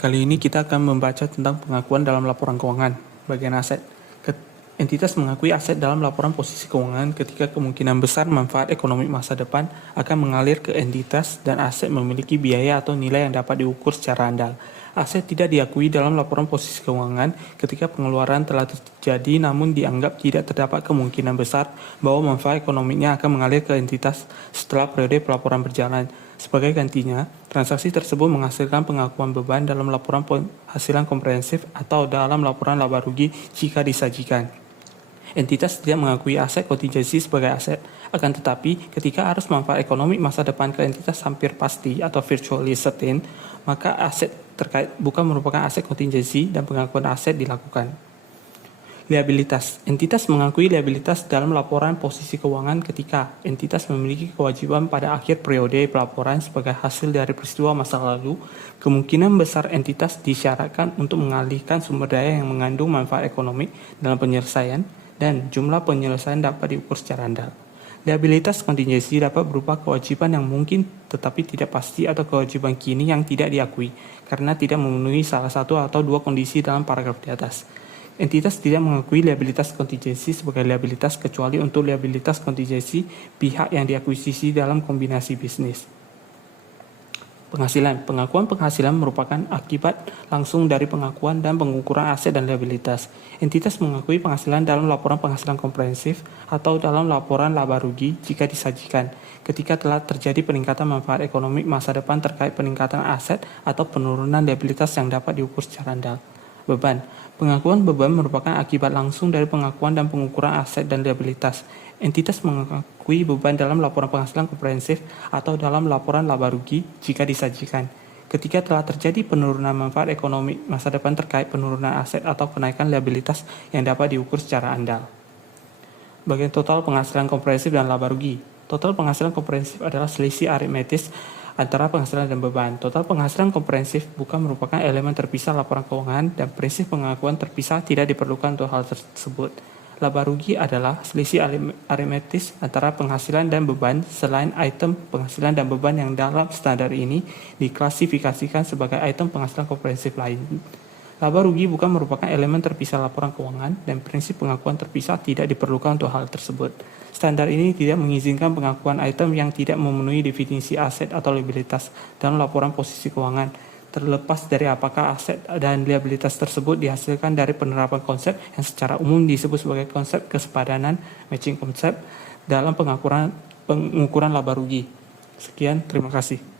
Kali ini kita akan membaca tentang pengakuan dalam laporan keuangan, bagian aset. Entitas mengakui aset dalam laporan posisi keuangan ketika kemungkinan besar manfaat ekonomi masa depan akan mengalir ke entitas dan aset memiliki biaya atau nilai yang dapat diukur secara andal. Aset tidak diakui dalam laporan posisi keuangan ketika pengeluaran telah terjadi namun dianggap tidak terdapat kemungkinan besar bahwa manfaat ekonominya akan mengalir ke entitas setelah periode pelaporan berjalan. Sebagai gantinya, transaksi tersebut menghasilkan pengakuan beban dalam laporan penghasilan komprehensif atau dalam laporan laba rugi jika disajikan. Entitas tidak mengakui aset kontingensi sebagai aset, akan tetapi ketika arus manfaat ekonomi masa depan ke entitas hampir pasti atau virtually certain, maka aset terkait bukan merupakan aset kontingensi dan pengakuan aset dilakukan. Liabilitas. Entitas mengakui liabilitas dalam laporan posisi keuangan ketika entitas memiliki kewajiban pada akhir periode pelaporan sebagai hasil dari peristiwa masa lalu. Kemungkinan besar entitas disyaratkan untuk mengalihkan sumber daya yang mengandung manfaat ekonomi dalam penyelesaian dan jumlah penyelesaian dapat diukur secara andal. Liabilitas kontingensi dapat berupa kewajiban yang mungkin tetapi tidak pasti atau kewajiban kini yang tidak diakui karena tidak memenuhi salah satu atau dua kondisi dalam paragraf di atas. Entitas tidak mengakui liabilitas kontingensi sebagai liabilitas kecuali untuk liabilitas kontingensi pihak yang diakuisisi dalam kombinasi bisnis. Penghasilan. Pengakuan penghasilan merupakan akibat langsung dari pengakuan dan pengukuran aset dan liabilitas. Entitas mengakui penghasilan dalam laporan penghasilan komprehensif atau dalam laporan laba rugi jika disajikan ketika telah terjadi peningkatan manfaat ekonomi masa depan terkait peningkatan aset atau penurunan liabilitas yang dapat diukur secara andal. Beban. Pengakuan beban merupakan akibat langsung dari pengakuan dan pengukuran aset dan liabilitas. Entitas mengakui beban dalam laporan penghasilan komprehensif atau dalam laporan laba rugi jika disajikan ketika telah terjadi penurunan manfaat ekonomi masa depan terkait penurunan aset atau kenaikan liabilitas yang dapat diukur secara andal. Bagian total penghasilan komprehensif dan laba rugi. Total penghasilan komprehensif adalah selisih aritmetis antara penghasilan dan beban. Total penghasilan komprehensif bukan merupakan elemen terpisah laporan keuangan dan prinsip pengakuan terpisah tidak diperlukan untuk hal tersebut. Laba rugi adalah selisih aritmetis antara penghasilan dan beban selain item penghasilan dan beban yang dalam standar ini diklasifikasikan sebagai item penghasilan komprehensif lain. Laba rugi bukan merupakan elemen terpisah laporan keuangan dan prinsip pengakuan terpisah tidak diperlukan untuk hal tersebut. Standar ini tidak mengizinkan pengakuan item yang tidak memenuhi definisi aset atau liabilitas dalam laporan posisi keuangan, terlepas dari apakah aset dan liabilitas tersebut dihasilkan dari penerapan konsep yang secara umum disebut sebagai konsep kesepadanan matching konsep dalam pengukuran laba rugi. Sekian, terima kasih.